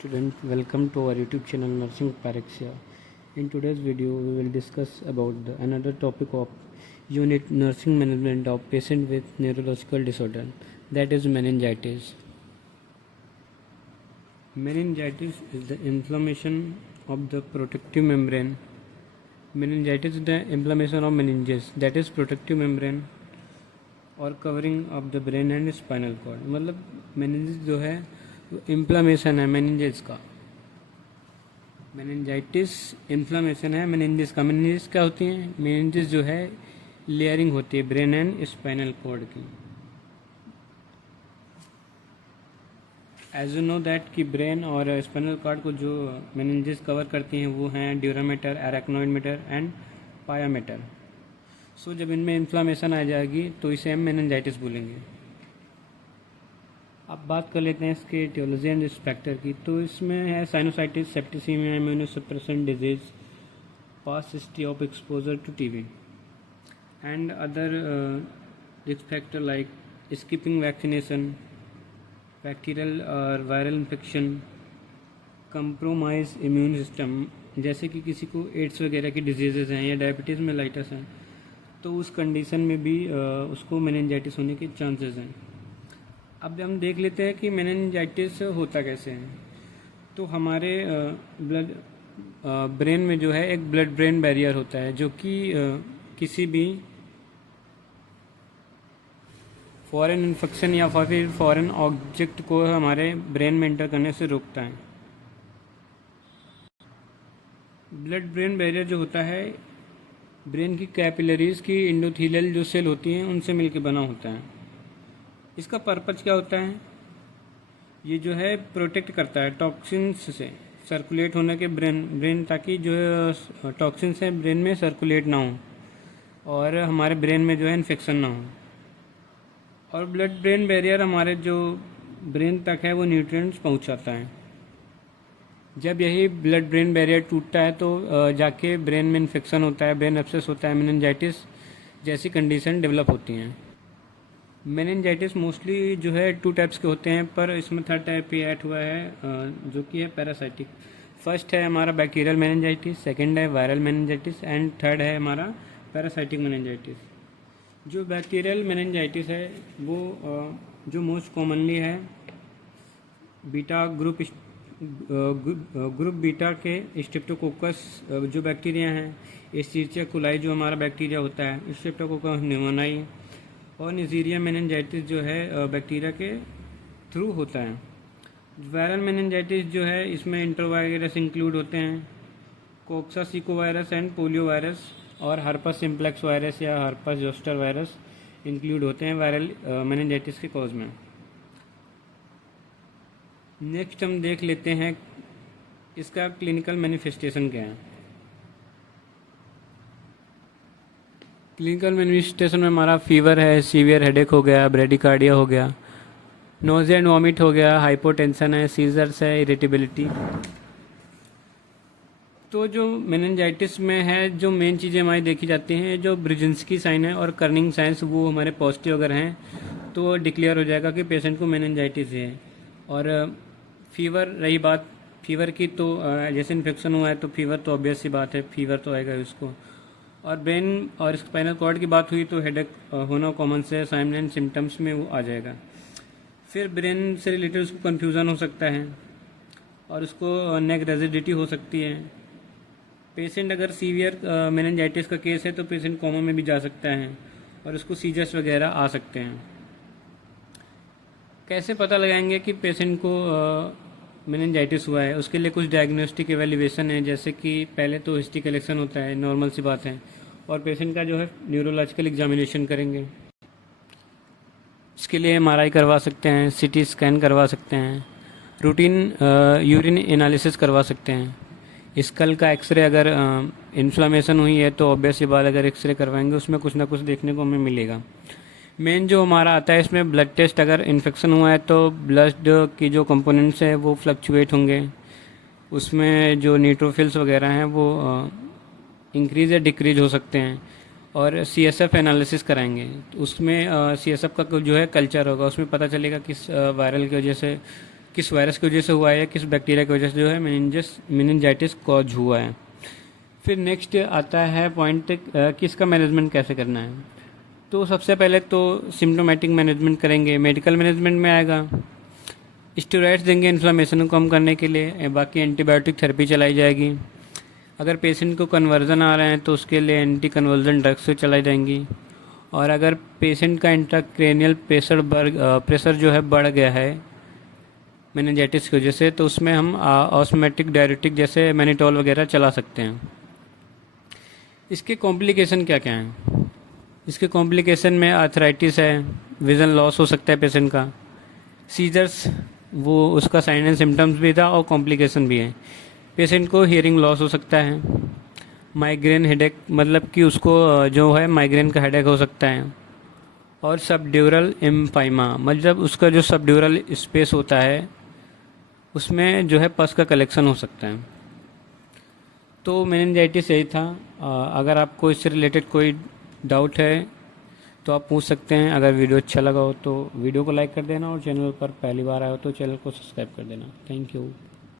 Student, welcome to our YouTube channel Nursing Parexia. In today's video, we will discuss about another topic of unit nursing management of patient with neurological disorder, that is meningitis. Meningitis is the inflammation of the protective membrane. Meningitis is the inflammation of meninges, that is protective membrane और covering of the brain and spinal cord. मतलब meninges जो है inflammation है meninges का. Meningitis inflammation है meninges का. Meninges क्या होती हैं? मेनिंजेस जो है लेयरिंग होती है ब्रेन एंड स्पाइनल कॉर्ड की. एज यू नो दैट कि ब्रेन और स्पाइनल कॉर्ड को जो मेनिंजेस कवर करती हैं वो हैं dura mater, arachnoid mater and pia mater. So जब इनमें इन्फ्लामेशन आ जाएगी तो इसे हम मेनिंजाइटिस बोलेंगे. अब बात कर लेते हैं इसके एटियोलॉजी एंड रिस्क फैक्टर की. तो इसमें है sinusitis, septicaemia, immunosuppression disease, past history of exposure to TB and other risk factor like skipping vaccination, bacterial और viral infection, compromise immune system. जैसे कि किसी को एड्स वगैरह की डिजीज़ हैं या डायबिटीज़ मेलाइटस हैं तो उस कंडीशन में भी उसको मेनिंजाइटिस होने के चांसेस हैं. अब हम देख लेते हैं कि मेनिंजाइटिस होता कैसे है. तो हमारे ब्रेन में जो है एक ब्लड ब्रेन बैरियर होता है जो कि किसी भी फॉरेन इन्फेक्शन या फिर फॉरेन ऑब्जेक्ट को हमारे ब्रेन में एंटर करने से रोकता है. ब्लड ब्रेन बैरियर जो होता है ब्रेन की कैपिलरीज की इंडोथीलियल जो सेल होती हैं उनसे मिलकर बना होता है. इसका पर्पज क्या होता है? ये जो है प्रोटेक्ट करता है टॉक्सिन्स से सर्कुलेट होने के ब्रेन ताकि जो है टॉक्सिन्स हैं ब्रेन में सर्कुलेट ना हो और हमारे ब्रेन में जो है इन्फेक्शन ना हो. और ब्लड ब्रेन बैरियर हमारे जो ब्रेन तक है वो न्यूट्रिएंट्स पहुंचाता है. जब यही ब्लड ब्रेन बैरियर टूटता है तो जाके ब्रेन में इन्फेक्शन होता है, ब्रेन एब्सेस होता है, मेनिंजाइटिस जैसी कंडीशन डेवलप होती हैं. मेनिंजाइटिस मोस्टली जो है 2 टाइप्स के होते हैं पर इसमें 3rd टाइप भी ऐड हुआ है जो कि है पैरासाइटिक. फर्स्ट है हमारा बैक्टीरियल मेनिंजाइटिस, सेकंड है वायरल मेनिंजाइटिस एंड थर्ड है हमारा पैरासाइटिक मेनिंजाइटिस. जो बैक्टीरियल मेनिंजाइटिस है वो जो मोस्ट कॉमनली है बीटा ग्रुप बीटा के स्ट्रेप्टोकोकस जो बैक्टीरिया हैं, एस्चेरिचिया कोलाई जो हमारा बैक्टीरिया होता है, स्ट्रेप्टोकोकस न्यूमोनाई और निजीरिया मेनिंजाइटिस जो है बैक्टीरिया के थ्रू होता है. वायरल मेनिंजाइटिस जो है इसमें इंटरवायरस इंक्लूड होते हैं, कोक्सासिको वायरस एंड पोलियो वायरस और हर्पस सिम्प्लेक्स वायरस या हर्पस जोस्टर वायरस इंक्लूड होते हैं वायरल मेनिंजाइटिस के कॉज में. नेक्स्ट हम देख लेते हैं इसका क्लिनिकल मैनिफेस्टेशन क्या है. क्लिनिकल मैनिफेस्टेशन में हमारा फीवर है, सीवियर हेडेक हो गया, ब्रेडिकार्डिया हो गया, नोज़िया एंड वॉमिट हो गया, हाइपोटेंशन है, सीजर्स है, इरिटेबिलिटी. तो जो मेनिंजाइटिस में है जो मेन चीज़ें हमारी देखी जाती हैं जो ब्रिजिंस्की साइन है और कर्निंग साइंस वो हमारे पॉजिटिव अगर हैं तो डिक्लेयर हो जाएगा कि पेशेंट को मेनिंजाइटिस है. और फीवर रही बात फीवर की तो जैसे इन्फेक्शन हुआ है तो फीवर तो ऑब्वियस सी बात है, फीवर तो आएगा उसको. और ब्रेन और स्पाइनल कॉर्ड की बात हुई तो हेडेक होना कॉमन से साइन एंड सिम्टम्स में वो आ जाएगा. फिर ब्रेन से रिलेटेड उसको कन्फ्यूज़न हो सकता है और उसको नेक रेजिडिटी हो सकती है. पेशेंट अगर सीवियर मेनिंजाइटिस का केस है तो पेशेंट कोमा में भी जा सकता है और उसको सीजर्स वगैरह आ सकते हैं. कैसे पता लगाएंगे कि पेशेंट को मेनिंजाइटिस हुआ है? उसके लिए कुछ डायग्नोस्टिक एवेल्युएशन है, जैसे कि पहले तो हिस्ट्री कलेक्शन होता है, नॉर्मल सी बात है, और पेशेंट का जो है न्यूरोलॉजिकल एग्जामिनेशन करेंगे. इसके लिए एमआरआई करवा सकते हैं, सीटी स्कैन करवा सकते हैं, रूटीन यूरिन एनालिसिस करवा सकते हैं. स्कल का एक्सरे अगर इन्फ्लामेशन हुई है तो ऑब्वियस बात अगर एक्सरे करवाएंगे उसमें कुछ ना कुछ देखने को हमें मिलेगा. मेन जो हमारा आता है इसमें ब्लड टेस्ट. अगर इन्फेक्शन हुआ है तो ब्लड की जो कंपोनेंट्स हैं वो फ्लक्चुएट होंगे, उसमें जो न्यूट्रोफिल्स वगैरह हैं वो इंक्रीज़ या डिक्रीज हो सकते हैं. और सीएसएफ एनालिसिस कराएंगे, उसमें सीएसएफ का जो है कल्चर होगा, उसमें पता चलेगा किस वायरल की वजह से किस वायरस की वजह से हुआ है या किस बैक्टीरिया की वजह से जो है मेनिंजाइटिस कॉज हुआ है। फिर नेक्स्ट आता है पॉइंट कि इसका मैनेजमेंट कैसे करना है। तो सबसे पहले तो सिम्टोमेटिक मैनेजमेंट करेंगे, मेडिकल मैनेजमेंट में आएगा। स्टेरॉइड्स देंगे इन्फ्लेमेशन को कम करने के लिए, बाकी एंटीबायोटिक थेरेपी चलाई जाएगी। अगर पेशेंट को कन्वर्जन आ रहे हैं तो उसके लिए एंटी कन्वर्जन ड्रग्स चलाई जाएंगी। और अगर पेशेंट का इंट्राक्रैनियल प्रेशर जो है बढ़ गया है मेनिंजाइटिस की वजह से, तो उसमें हम ऑस्मेटिक डायरेटिक जैसे मैनिटोल वगैरह चला सकते हैं। इसके कॉम्प्लिकेशन क्या क्या हैं? इसके कॉम्प्लिकेशन में आर्थराइटिस है, विज़न लॉस हो सकता है पेशेंट का, सीजर्स वो उसका साइन एंड सिम्टम्स भी था और कॉम्प्लिकेशन भी है। पेशेंट को हियरिंग लॉस हो सकता है, माइग्रेन हेडेक मतलब कि उसको जो है माइग्रेन का हेडेक हो सकता है, और सबड्यूरल एम्फाइमा मतलब उसका जो सबड्यूरल स्पेस होता है उसमें जो है पस का कलेक्शन हो सकता है। तो मेनिंजाइटिस यही था। अगर आपको इससे रिलेटेड कोई डाउट है तो आप पूछ सकते हैं। अगर वीडियो अच्छा लगा हो तो वीडियो को लाइक कर देना और चैनल पर पहली बार आए हो तो चैनल को सब्सक्राइब कर देना। Thank you.